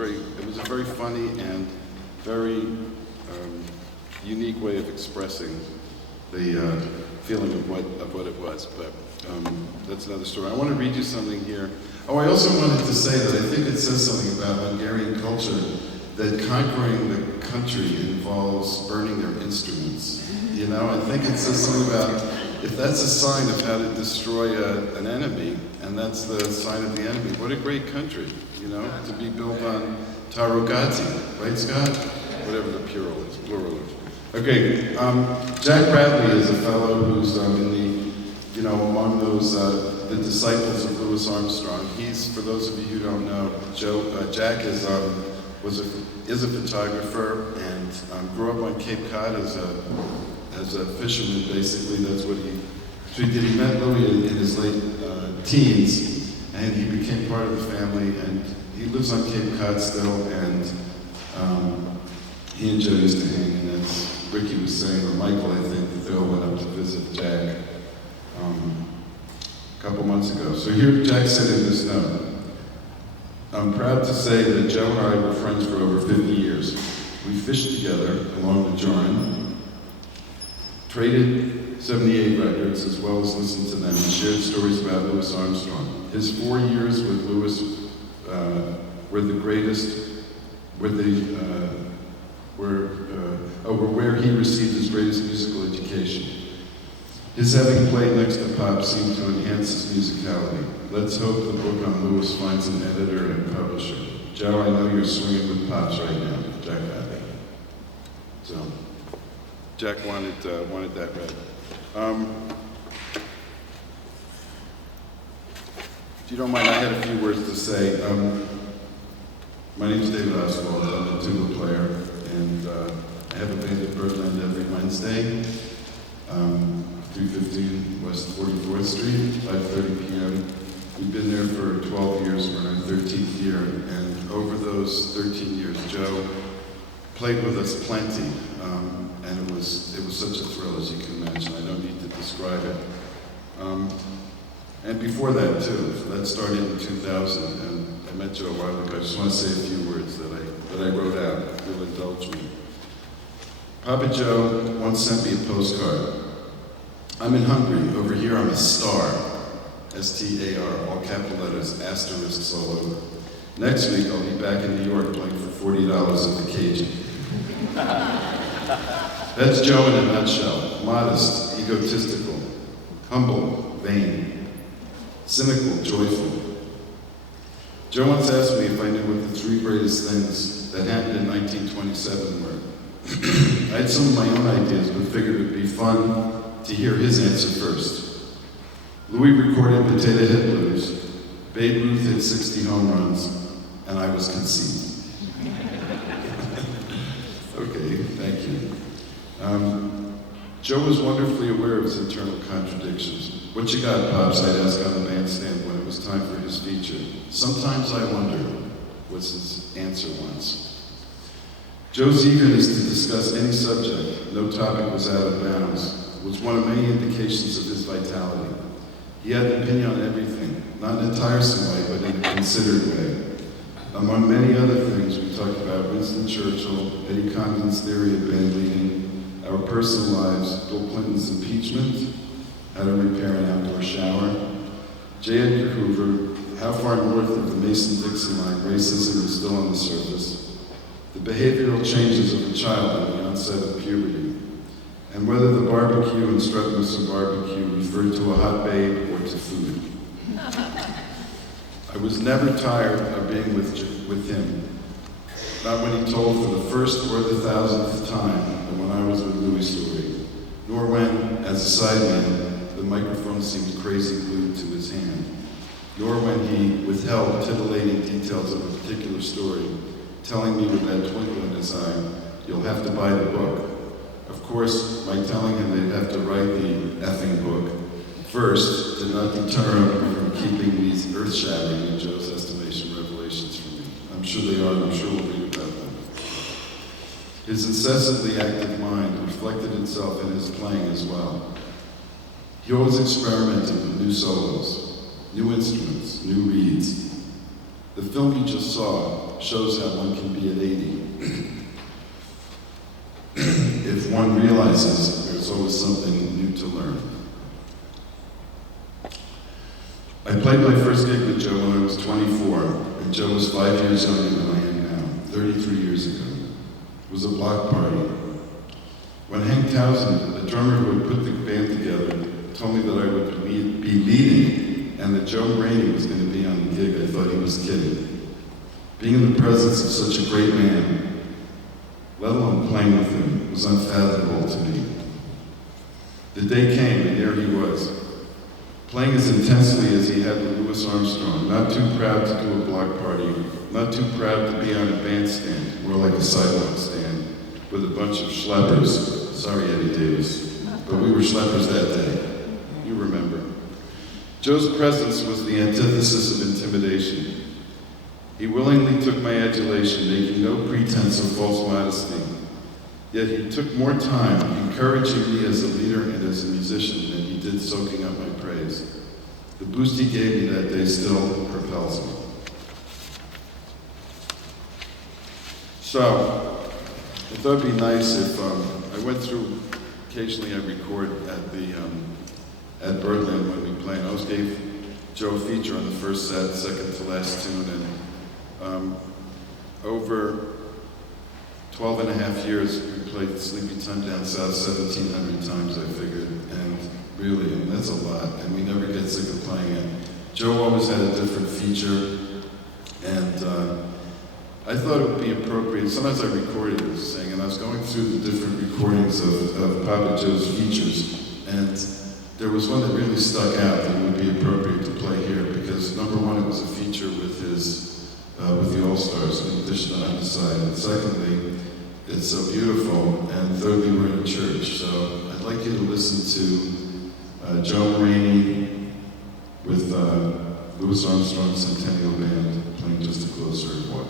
it was a very funny and very unique way of expressing the feeling of what it was. But that's another story. I want to read you something here. Oh, I also wanted to say that I think it says something about Hungarian culture that conquering the country involves burning their instruments. You know, I think it says something about if that's a sign of how to destroy an enemy, and that's the sign of the enemy, what a great country, you know, to be built on Tarugati, right, Scott? Whatever the plural is. Okay, Jack Bradley is a fellow who's in the, you know, among those, the disciples of Louis Armstrong. He's, for those of you who don't know, Jack is a photographer and grew up on Cape Cod as a fisherman, basically. That's what he did. He met Louis in his late teens, and he became part of the family, and he lives on Cape Cod still, and he and Joe used to hang, and as Ricky was saying, or Michael, I think, Phil went up to visit Jack a couple months ago. So here Jack said in this note, "I'm proud to say that Joe and I were friends for over 50 years. We fished together along the Jordan, traded 78 records as well as listened to them, and shared stories about Louis Armstrong. His 4 years with Louis were the greatest, were where he received his greatest musical education. His having played next to Pop seemed to enhance his musicality. Let's hope the book on Louis finds an editor and publisher. Joe, I know you're swinging with Pops right now, Jack Bradley." So, Jack wanted that read. If you don't mind, I had a few words to say. My name is David Oswald. I'm a tuba player, and I have a band at Birdland every Wednesday, 315 West 44th Street, 5:30 p.m. We've been there for 12 years. We're in our 13th year, and over those 13 years, Joe played with us plenty, and it was such a thrill, as you can imagine. I don't need to describe it. And before that, too, so that started in 2000, and I met Joe a while ago. I just want to say a few words that I wrote out, if you'll indulge me. Papa Joe once sent me a postcard. "I'm in Hungary. Over here, I'm a star. S-T-A-R, all capital letters, asterisks all over. Next week, I'll be back in New York playing for $40 at the Cajun." That's Joe in a nutshell. Modest, egotistical, humble, vain, cynical, joyful. Joe once asked me if I knew what the 3 greatest things that happened in 1927 were. I had some of my own ideas, but figured it would be fun to hear his answer first. Louis recorded Potato Head Blues, Babe Ruth hit 60 home runs, and I was conceived. Okay, thank you. Joe was wonderfully aware of his internal contradictions. "What you got, Pops?" I'd ask on the bandstand when it was time for his feature. "Sometimes I wonder," was his answer once. Joe's eagerness to discuss any subject, no topic was out of bounds, was one of many indications of his vitality. He had an opinion on everything, not in a tiresome way, but in a considered way. Among many other things, we talked about Winston Churchill, Eddie Condon's theory of band leading, our personal lives, Bill Clinton's impeachment, how to repair an outdoor shower, J. Edgar Hoover, how far north of the Mason-Dixon line racism is still on the surface, the behavioral changes of a child at the onset of puberty, and whether the barbecue and Strutmus barbecue referred to a hot babe or to food. I was never tired of being with him, not when he told for the first or the 1,000th time the When I Was with Louis story, nor when, as a sideman, the microphone seemed crazy glued to his hand, nor when he withheld titillating details of a particular story, telling me with that twinkle in his eye, "You'll have to buy the book." Of course, my telling him they'd have to write the effing book first did not deter him from keeping these earth-shattering, in Joe's estimation, revelations from me. I'm sure they are, and I'm sure we'll read about them. His incessantly active mind reflected itself in his playing as well. He always experimented with new solos, new instruments, new reeds. The film you just saw shows how one can be at 80. If one realizes there's always something new to learn. I played my first gig with Joe when I was 24, and Joe was 5 years younger than I am now, 33 years ago. It was a block party. When Hank Townsend, the drummer who had put the band together, told me that I would be leading and that Joe Muranyi was going to be on the gig, I thought he was kidding. Being in the presence of such a great man, let alone playing with him, was unfathomable to me. The day came, and there he was, playing as intensely as he had with Louis Armstrong, not too proud to do a block party, not too proud to be on a bandstand, more like a sidewalk stand, with a bunch of schleppers. Sorry, Eddie Davis, but we were schleppers that day. You remember. Joe's presence was the antithesis of intimidation. He willingly took my adulation, making no pretense of false modesty. Yet he took more time encouraging me as a leader and as a musician than he did soaking up my praise. The boost he gave me that day still propels me. So, I thought it'd be nice if I went through, occasionally I record at Birdland when we play, and I always gave Joe a feature on the first set, second to last tune, and over 12 and a half years, we played Sleepy Time Down South 1,700 times, I figured, and really, and that's a lot, and we never get sick of playing it. Joe always had a different feature, and I thought it would be appropriate. Sometimes I recorded this thing, and I was going through the different recordings of Papa Joe's features, and there was one that really stuck out that would be appropriate to play here, because number one, it was a feature with the All-Stars, in addition to Undecided. And secondly, it's so beautiful, and thirdly, we're in a church. So I'd like you to listen to Joe Muranyi with Louis Armstrong Centennial Band playing Just a Closer Walk.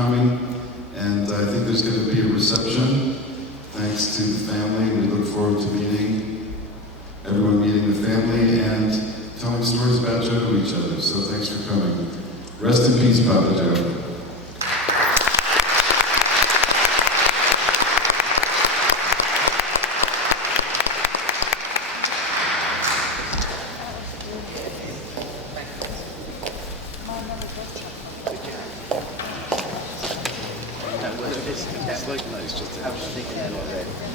coming. And I think there's going to be a reception, thanks to the family. We look forward to meeting everyone, meeting the family, and telling stories about Joe to each other. So thanks for coming. Rest in peace, Papa Joe. That's like nice just to have. I was thinking that already.